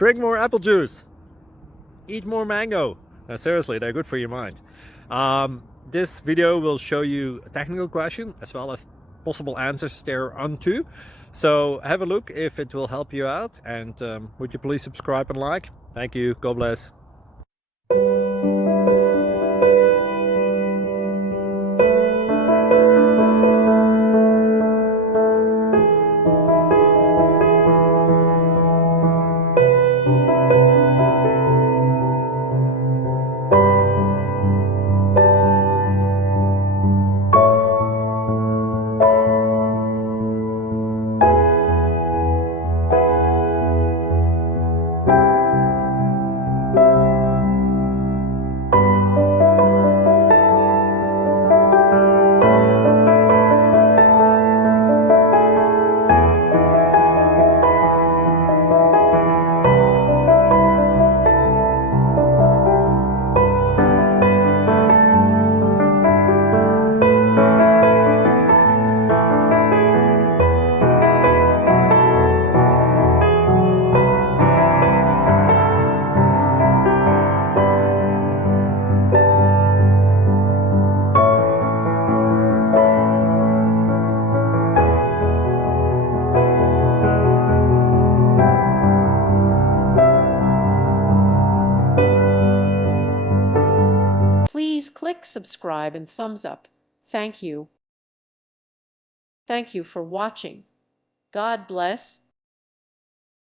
Drink more apple juice. Eat more mango. No, seriously, they're good for your mind. This video will show you a technical question as well as possible answers thereunto. So have a look if it will help you out, and would you please subscribe and like? Thank you. God bless. Please click subscribe and thumbs up. Thank you. Thank you for watching. God bless.